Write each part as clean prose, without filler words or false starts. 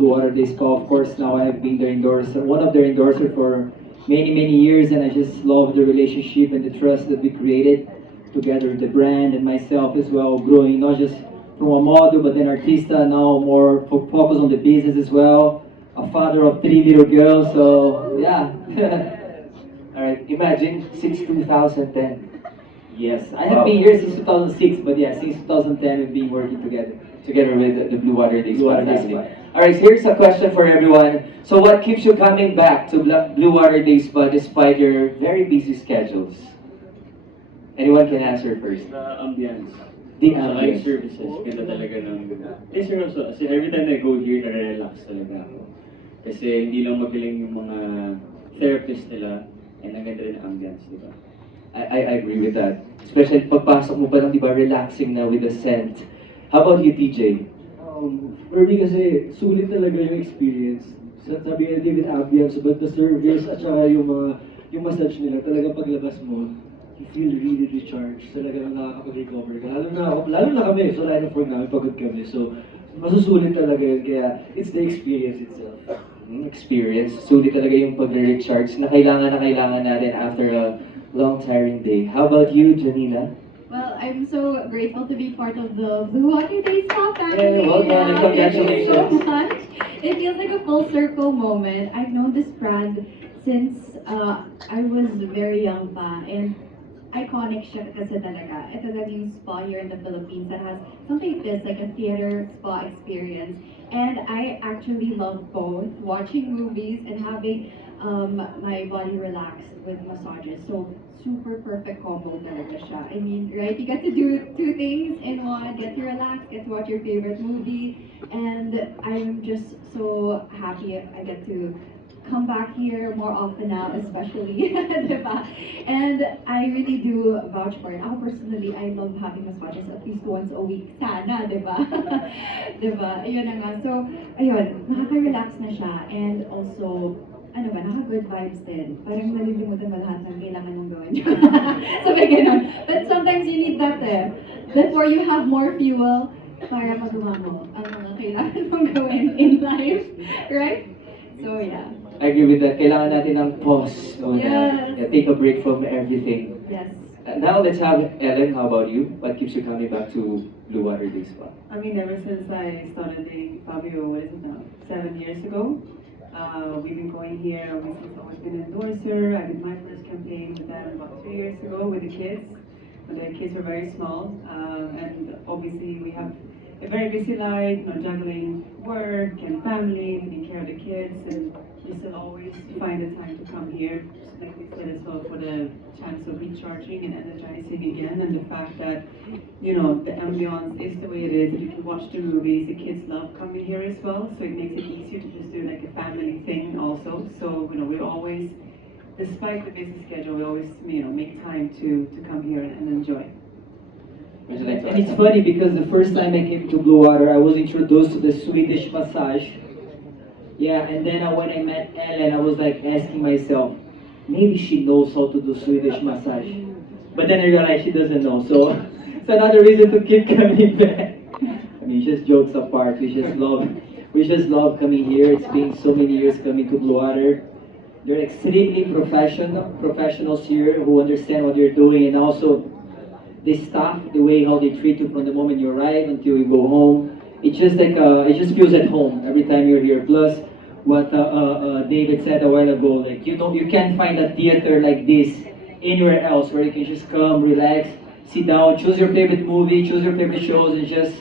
Blue Water Day Spa. Of course, now I have been their endorser, one of their endorsers for many years, and I just love the relationship and the trust that we created together, the brand and myself as well, growing not just from a model, but then artista, now more focus on the business as well. A father of three little girls, so yeah. Alright, imagine since 2010. Yes, I have been here since 2006, but yeah, since 2010 we've been working together. Together with the Blue Water Days Blue Water Days family. Spa. Alright, so here's a question for everyone. So what keeps you coming back to Blue Water Days Spa despite your very busy schedules? Anyone can answer first. Ambience. The Sa ambience. services, ganda talaga ng... Eh, seryoso, kasi every time I go here, nare-relax talaga ako. Kasi hindi lang magaling yung mga therapist nila, and ang ganda rin ang ambience, di ba? I agree with that. Especially pagpasok mo pa lang, di ba, relaxing na with the scent. How about you, TJ? For me kasi, sulit talaga yung experience. Sabi nga David ambience, but the service at saka yung massage nila, talaga paglabas mo, you feel really recharged. Talaga nakakapag-recover ka. Lalo na kami, so line of work namin, pagod kami. So, masusulit talaga yun, kaya it's the experience itself. Experience. Sulit talaga yung pag-recharge na kailangan natin after a long tiring day. How about you, Janina? Well, I'm so grateful to be part of the Blue Water Days Spa family. Yeah, well done, and congratulations. Thank you so much. It feels like a full circle moment. I've known this brand since I was very young pa, and iconic siya kasi talaga. Ito lang yung spa here in the Philippines that has something like this, like a theater spa experience. And I actually love both, watching movies and having my body relaxed with massages. So, super perfect combo talaga siya. I mean, right, you get to do two things in one, get to relax, get to watch your favorite movie, and I'm just so happy I get to come back here more often now, especially, diba? And I really do vouch for it. Ako personally, I love having massages at least once a week. Sana, diba? Diba? Ayun na nga. So, ayun, nakaka-relax na siya. And also, ano ba, naka-good vibes din. Parang nalilimutan mo lahat ng kailangan mong gawin. So, may ganun. But sometimes you need that eh. Before you have more fuel, para magawa mo ang mga kailangan mong gawin in life. Right? So, yeah. I agree with that. Kailangan natin ng pause. No, Yes. yeah, take a break from everything. Yes. Now let's have Ellen. How about you? What keeps you coming back to Blue Water Days Spa? I mean, ever since I started dating Fabio, what is it now? 7 years ago. We've been going here. We've always been an endorser. I did my first campaign with them about 3 years ago with the kids. When the kids were very small. And obviously we have a very busy life, juggling work and family, taking care of the kids, and we still always find the time to come here, like we said as well, for the chance of recharging and energizing again, and the fact that, the ambiance is the way it is, and you can watch the movies, the kids love coming here as well, so it makes it easier to just do like a family thing also. So, we always, despite the busy schedule, we always, make time to come here and enjoy. Would you like to And add it's something? funny because the first time I came to Blue Water, I was introduced to the Swedish massage. Yeah, and then when I met Ellen, I was like asking myself, maybe she knows how to do Swedish massage. But then I realized she doesn't know, so it's another reason to keep coming back. I mean, just jokes apart, we just love coming here. It's been so many years coming to Blue Water. They're extremely professionals here who understand what they're doing, and also the staff, the way how they treat you from the moment you arrive until you go home. It's just like it just feels at home every time you're here. Plus, what David said a while ago, like you can't find a theater like this anywhere else where you can just come, relax, sit down, choose your favorite movie, choose your favorite shows, and just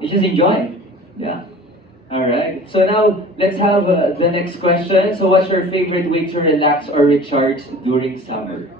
enjoy. Yeah. Alright, so now let's have the next question. So what's your favorite way to relax or recharge during summer?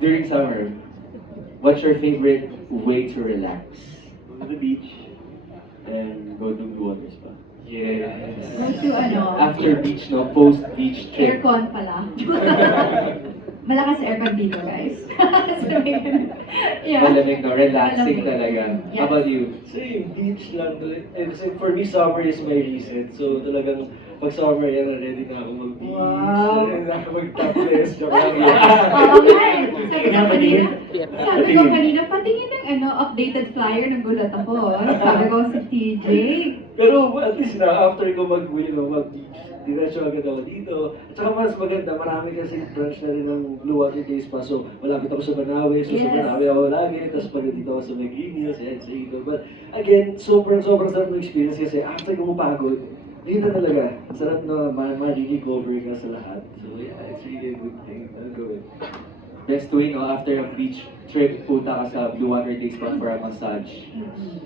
During summer, what's your favorite way to relax? Go to the beach and go to Blue Water Spa. Yes. Go to ano? After beach, no? Post-beach trip. Aircon pala. Malakas aircon dito, guys. So, may ganun. Malamig, no? Relaxing Malamig. talaga. Yes. How about you? Same, beach lang. Kasi for me, summer is my reset. So talagang pag summer yan, ready na ako mag-beach. Wow. Ready na ako mag-topless. Joke lang. Oo nga eh. Sabi ko kanina, patingin ng updated flyer, nagulat ako. Sabi ko si TJ. Pero at least na, after ko mag-beach, diretso agad ako dito. At saka mas maganda, marami kasi branch na rin ng Blue Water Days pa. So, malapit ako sa Manawe. So, sa Yes. Manawe ako lagi. Tapos pag dito ako sa Magriños, ayan, sa Ito. But again, sobrang sarap ng experience kasi after ko mapagod, yun na talaga. Sarap na ma-recover ka sa lahat. So, yeah, it's really a good thing. I'll go with it. Best way, no? After a beach trip, punta ka sa Blue Water Days pa for a massage.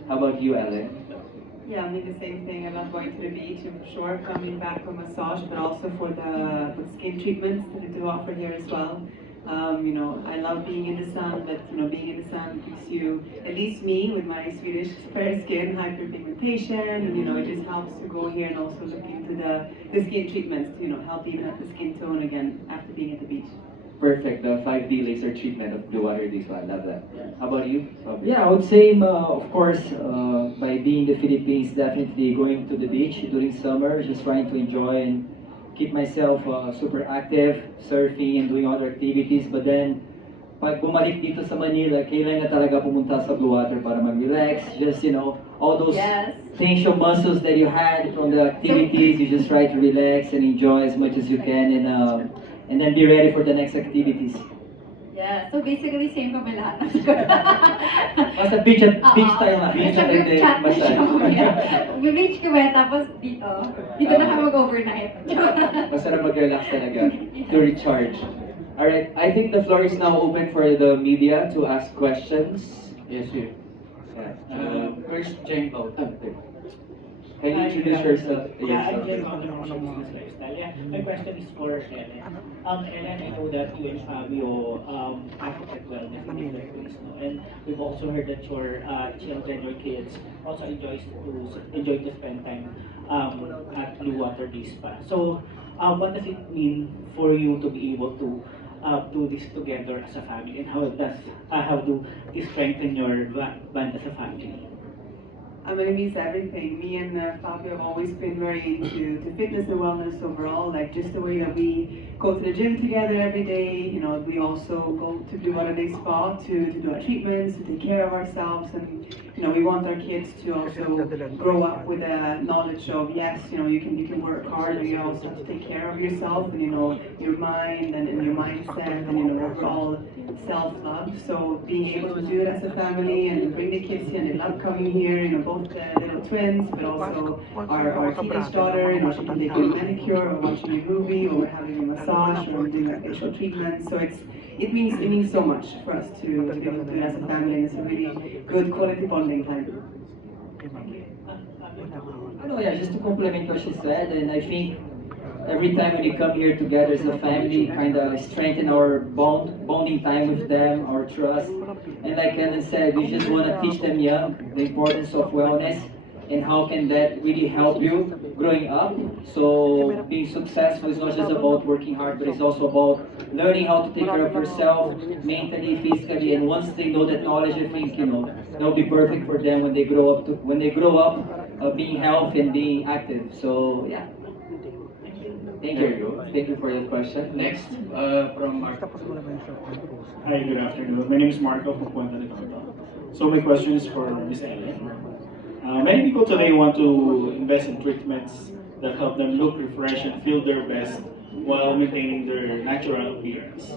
How about you, Ellen? Yeah, I mean the same thing. I love going to the beach and for sure coming back for massage, but also for the skin treatments that they do offer here as well. I love being in the sun, but being in the sun gives you, at least me with my Swedish fair skin, hyperpigmentation, and it just helps to go here and also look into the skin treatments to help even up the skin tone again after being at the beach. Perfect, the 5D laser treatment of Blue Water Days. I love that. How about you? Fabi? Yeah, I would say, of course, by being in the Philippines, definitely going to the beach during summer, just trying to enjoy and keep myself super active, surfing and doing other activities. But then, pag bumalik dito sa Manila, kailan na talaga pumunta sa Blue Water para mag-relax. Just, all those Yes. tension muscles that you had from the activities, you just try to relax and enjoy as much as you can and then be ready for the next activities. Yeah, so basically same kami lahat. Basta beach tayo na. Beach Sa at group the chat na massage. siya. Beach kami, tapos dito na kami mag-overnight. Masarap mag-relax talaga to recharge. Alright, I think the floor is now open for the media to ask questions. Yes, you. First, Jenko. Can you introduce yourself? Yeah, I'm Jenko. I'm from Business Lifestyle. Yeah, my question is for Ellen. Ellen, I know that you and Fabio advocate wellness in different ways, no? And we've also heard that your children, your kids, also enjoy to spend time at Blue Water Days Spa. So, what does it mean for you to be able to do this together as a family, and how do you strengthen your bond as a family? I'm gonna miss everything. Me and Fabio have always been very into fitness and wellness overall, like just the way that we go to the gym together every day. We also go to Blue Water Day Spa to do our treatments, to take care of ourselves, and we want our kids to also grow up with a knowledge of yes, you can work hard, but you also have to take care of yourself and your mind and your mindset and overall self-love. So being able to do it as a family and bring the kids here, they love coming here. Both the little twins, but also our teenage daughter. She can take a manicure, or watching a movie, or we're having a massage, or doing a facial treatment. So it means so much for us to be able to do it as a family, and it's a really good quality bonding time. Yeah, just to complement what she said, and I think every time when we come here together as a family, kind of strengthen our bonding time with them, our trust. And like Ellen said, we just want to teach them young the importance of wellness and how can that really help you growing up. So being successful is not just about working hard, but it's also about learning how to take care of yourself mentally, physically, and once they know that knowledge, I think that'll be perfect for them when they grow up, being healthy and being active. So yeah. Thank There you. you go. Thank you for the question. Next, from Mark. Hi, good afternoon. My name is Marco from Puente de Cota. So my question is for Ms. Ellen. Many people today want to invest in treatments that help them look refreshed and feel their best while maintaining their natural appearance.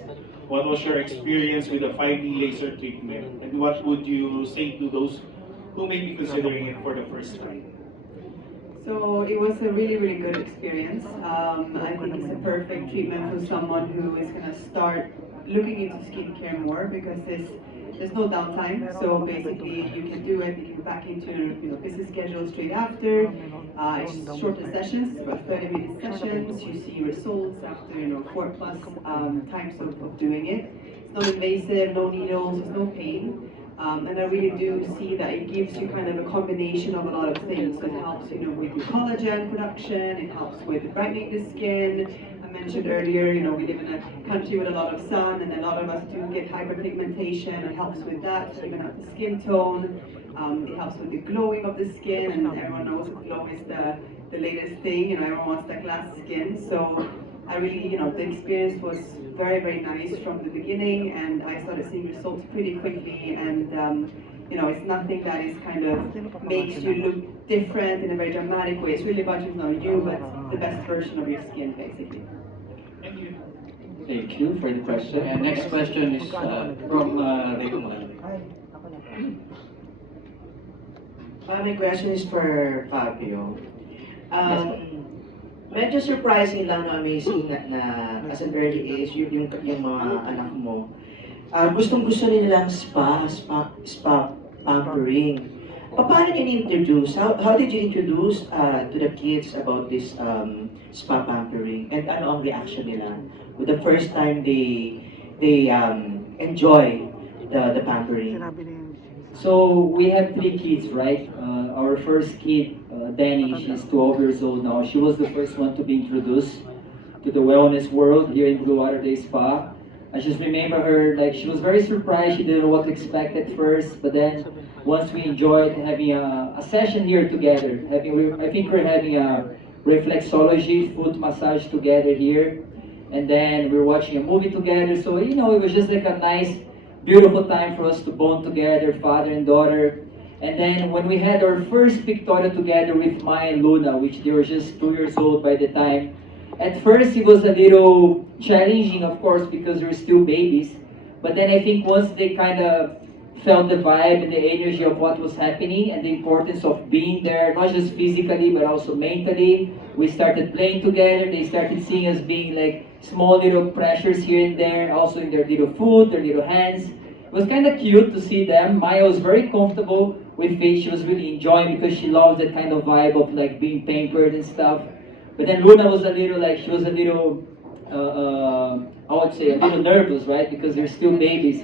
What was your experience with the 5D laser treatment, and what would you say to those who may be considering it for the first time? So it was a really, really good experience. I think it's a perfect treatment for someone who is going to start looking into skincare more because there's no downtime. So basically, you can do it. You can get back into your busy schedule straight after. It's shorter sessions, about 30-minute sessions. You see results after 4+ times of doing it. It's not invasive, no needles, there's no pain. And I really do see that it gives you kind of a combination of a lot of things. It helps, with your collagen production. It helps with brightening the skin. mentioned earlier, you know, we live in a country with a lot of sun, and a lot of us do get hyperpigmentation. It helps with that, even out the skin tone. It helps with the glowing of the skin, and everyone knows glow is the latest thing. You know, everyone wants that glass skin. So I really, you know, the experience was very, very nice from the beginning, and I started seeing results pretty quickly. And you know, it's nothing that is kind of makes you look different in a very dramatic way. It's really about just not you, but the best version of your skin, basically. Thank you. Thank you for the question. And next question is from Raymond. My question is for Fabio. Medyo surprising lang na amazing na as an early age, yung mga anak mo, gustong-gusto nilang spa pampering. Paano niyo introduce? How did you introduce to the kids about this spa pampering? And ano ang reaction nila with the first time they enjoy the pampering? So we have 3 kids, right? Our first kid, Danny, she's 12 years old now. She was the first one to be introduced to the wellness world here in Blue Water Day Spa. I just remember her, like, she was very surprised. She didn't know what to expect at first, but then once we enjoyed having a session here together, I think we're having a reflexology foot massage together here, and then we're watching a movie together. So, you know, it was just like a nice, beautiful time for us to bond together, father and daughter. And then when we had our first pictorial together with Maya and Luna, which they were just 2 years old by the time, at first it was a little challenging, of course, because they're still babies. But then I think once they kind of felt the vibe and the energy of what was happening and the importance of being there, not just physically, but also mentally, we started playing together. They started seeing us being like small little pressures here and there, also in their little foot, their little hands. It was kind of cute to see them. Maya was very comfortable with it. She was really enjoying because she loves that kind of vibe of like being pampered and stuff. But then Luna was a little like, she was a little, I would say a little nervous, right? Because they're still babies.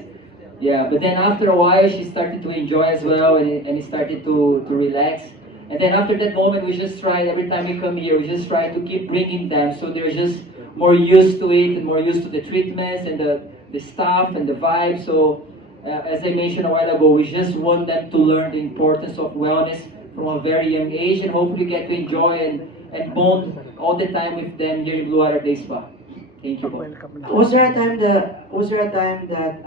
Yeah, but then after a while, she started to enjoy as well, and it started to relax. And then after that moment, we just try, every time we come here, we just try to keep bringing them so they're just more used to it and more used to the treatments and the staff and the vibe. So as I mentioned a while ago, we just want them to learn the importance of wellness from a very young age and hopefully get to enjoy and bond all the time with them here in Blue Water Day Spa. Thank you, Bob. Was there a time that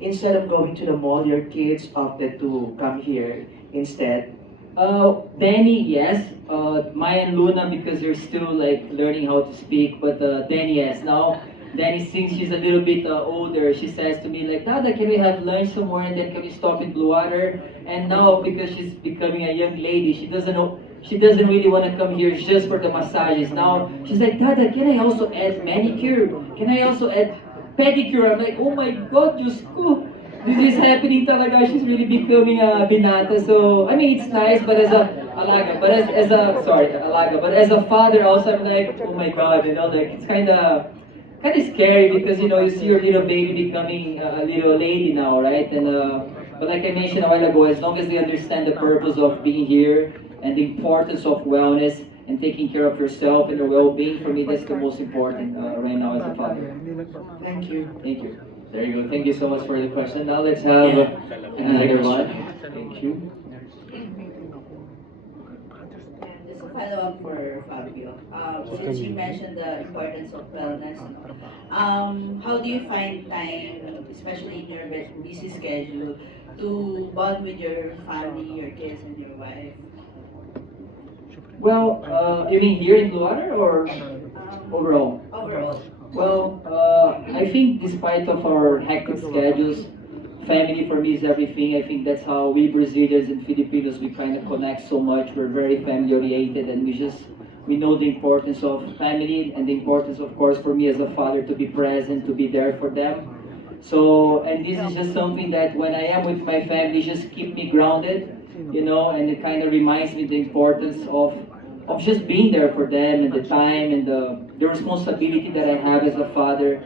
instead of going to the mall, your kids opted to come here instead? Danny, yes. Maya and Luna, because they're still like learning how to speak. But Danny, yes. Now, Danny, since she's a little bit older, she says to me like, Dada, can we have lunch somewhere and then can we stop in Blue Water? And now, because she's becoming a young lady, she doesn't really want to come here just for the massages. Now, she's like, Dada, can I also add manicure? Can I also add pedicure? I'm like, oh my God, Diyos ko. This is happening talaga. She's really becoming a binata. So, I mean, it's nice, but as a alaga, but but as a father also, I'm like, oh my God, you know, like, it's kind of scary because, you know, you see your little baby becoming a little lady now, right? And but like I mentioned a while ago, as long as they understand the purpose of being here and the importance of wellness and taking care of yourself and your well-being, for me, that's the most important right now as a father. Thank you. Thank you. There you go. Thank you so much for the question. Now let's have another one. Thank you. Just a follow-up for Fabio. Since you mentioned the importance of wellness, how do you find time, especially in your busy schedule, to bond with your family, your kids, and your wife? Well, you mean here in Blue Water or overall? Overall. Well, I think despite of our hectic schedules, family for me is everything. I think that's how we Brazilians and Filipinos, we kind of connect so much. We're very family oriented and we know the importance of family and the importance, of course, for me as a father to be present, to be there for them. So, and this is just something that when I am with my family, just keep me grounded, you know, and it kind of reminds me the importance of just being there for them and the time and the responsibility that I have as a father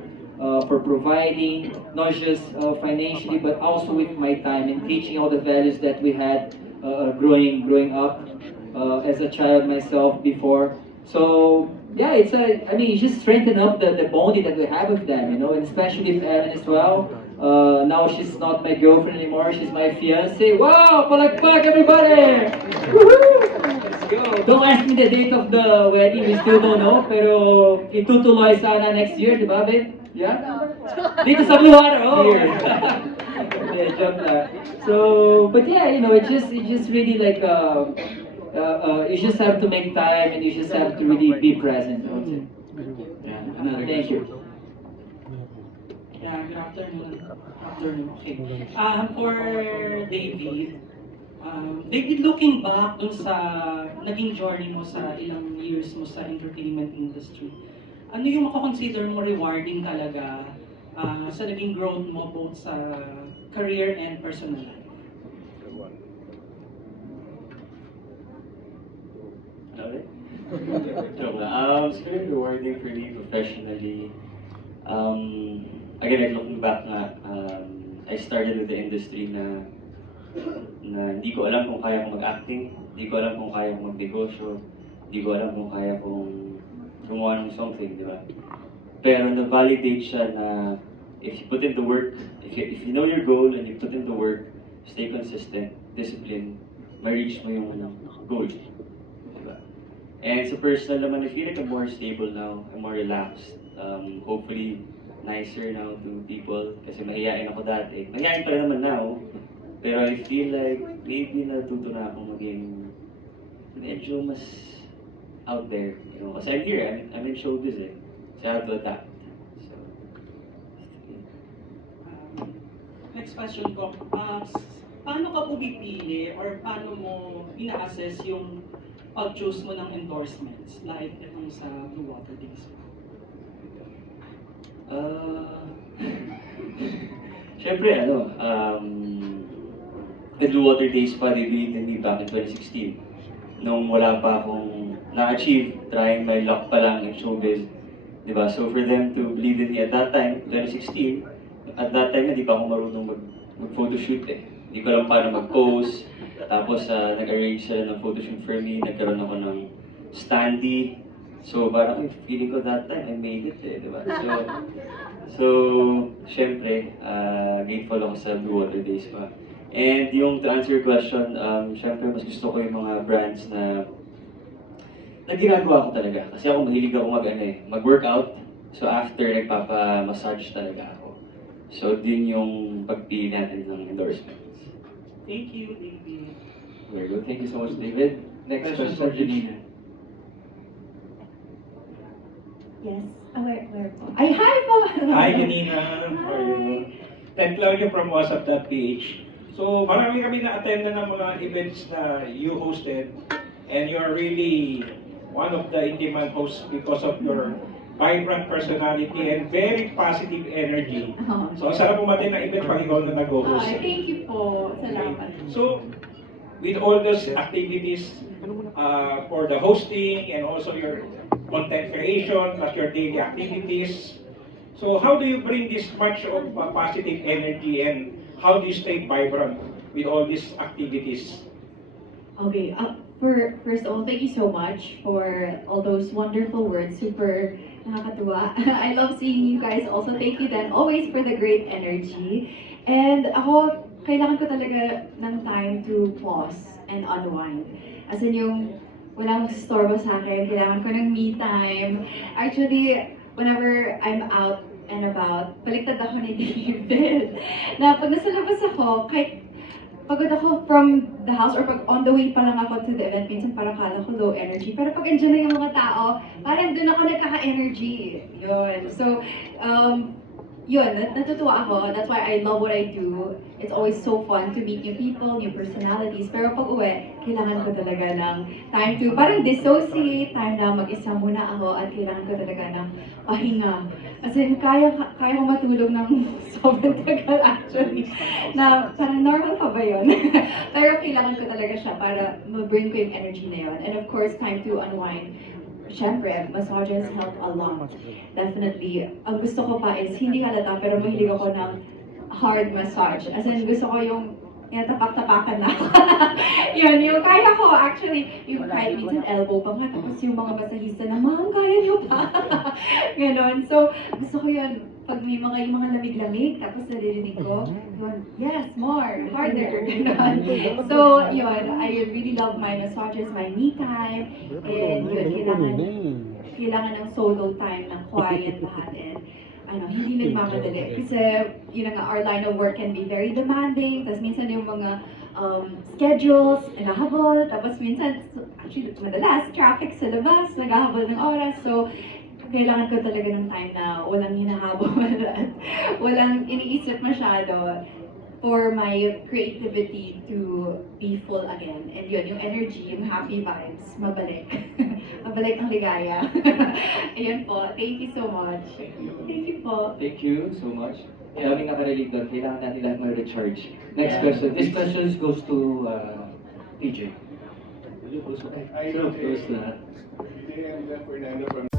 for providing, not just financially, but also with my time and teaching all the values that we had growing up as a child myself before. So yeah, I mean, it just strengthened up the bonding that we have with them, you know, and especially with Ellen as well. Now she's not my girlfriend anymore, she's my fiance. Wow, palakpak everybody! Woohoo! Let's go. Don't ask me the date of the wedding, we still don't know, pero itutuloy sana next year, di ba, babe? Yeah? Dito sa Blue Water, oh! Yeah, joke lang. So, but yeah, you know, it just really like, you just have to make time and you just have to really be present. Yeah, another Thank you. Yeah, good afternoon. Afternoon, okay. For David, David, looking back dun sa naging journey mo sa ilang years mo sa entertainment industry, ano yung makakonsider mo rewarding talaga sa naging growth mo both sa career and personal life? Okay. Joke lang. It's very rewarding for me professionally. Again, like looking back nga, I started with the industry na hindi ko alam kung kaya kong mag-acting, hindi ko alam kung kaya kong magnegosyo, hindi ko alam kung kaya kong gumawa ng something, di ba? Pero na-validate siya na if you put in the work, if you know your goal and you put in the work, stay consistent, discipline, ma-reach mo yung goal. Diba? And sa personal naman, I feel like I'm more stable now, I'm more relaxed. Hopefully, nicer now to people kasi mahihain ako dati. Mahihain pa rin naman now, pero I feel like maybe natuto na akong maging medyo mas out there. You know? Kasi I'm here, I'm in showbiz eh. So I have to adapt. So, Next question ko, paano ka pumipili or paano mo ina-assess yung pag-choose mo ng endorsements like itong sa Blue Water Days? Siyempre, the Blue Water Days pa, they believed in me back in 2016. Nung wala pa akong na-achieve, trying my luck pa lang in showbiz. Diba? So for them to believe in me at that time, 2016, at that time, hindi pa ako marunong mag-photoshoot eh. Hindi ko alam paano mag-pose. Tapos nag-arrange sila ng photoshoot for me, nagkaroon ako ng standee. So parang feeling ko that time, I made it eh, diba? So syempre, grateful ako sa Blue Water Days pa. And yung to answer your question, syempre mas gusto ko yung mga brands na ginagawa ko talaga. Kasi ako mahilig ako mag-workout. So after, nagpapa-massage talaga ako. So din yung pagpili natin ng endorsements. Thank you, David. Very good. Thank you so much, David. Next question, Janina. Yes. Where po? Ay, hi po! Hi, Janina. How are you? Ted Claudio from WhatsApp.ph. So, marami kami na-attend na ng mga events na you hosted and you're really one of the in-demand hosts because of your vibrant personality and very positive energy. So, ang sarap umatin ng event pag ikaw na nag-host. Thank you po. Salamat. So, with all those activities for the hosting and also your content creation, plus your daily activities, so how do you bring this much of positive energy and how do you stay vibrant with all these activities? Okay, first of all, thank you so much for all those wonderful words. Super nakakatuwa. I love seeing you guys also. Thank you then always for the great energy. And ako, kailangan ko talaga ng time to pause and unwind. As in yung walang magsistorbo sa akin, kailangan ko ng me time. Actually, whenever I'm out and about, baliktad ako ni David. Na pag nasa labas ako, kahit pagod ako from the house or pag on the way pa lang ako to the event, minsan parang kala ko low energy. Pero pag andyan na yung mga tao, parang doon ako nagkaka-energy. Yun. So, yun, natutuwa ako. That's why I love what I do. It's always so fun to meet new people, new personalities. Pero pag uwi, kailangan ko talaga ng time to parang dissociate, time na mag-isa muna ako at kailangan ko talaga ng pahinga. As in, kaya ko matulog ng sobrang tagal actually. Na parang normal pa ba yun? Pero kailangan ko talaga siya para ma-bring ko yung energy na yun. And of course, time to unwind. Siyempre, massages help a lot. Definitely. Ang gusto ko pa is, hindi halata, pero mahilig ako ng hard massage. As in, gusto ko yung Yan, tapak-tapakan na ako. Yun, yung kaya ko, actually, yung kahit minsan elbow pa nga, tapos yung mga masahista na, ma'am, kaya niyo pa. Ganon. So, gusto ko yun, pag may yung mga lamig-lamig, tapos naririnig ko, yun, yes, more, harder, ganon. So, yun, I really love my massages, my me time, and yun, kailangan ng solo time, ng quiet lahat, and hindi nagmamadali. Kasi, yun nga, our line of work can be very demanding, tapos minsan yung mga schedules, nahabol, tapos minsan, actually, madalas, traffic sa labas, naghahabol ng oras, so, kailangan ko talaga ng time na walang hinahabol at walang iniisip masyado for my creativity to be full again. And yun, yung energy, yung happy vibes, mabalik. Mabalik ang ligaya. Ayan po, thank you so much. Thank you po. Thank you so much. Kaya kami nakarelate doon, kailangan natin lahat mag-recharge. Next question. This question goes to PJ. Hi, Close na. Fernando from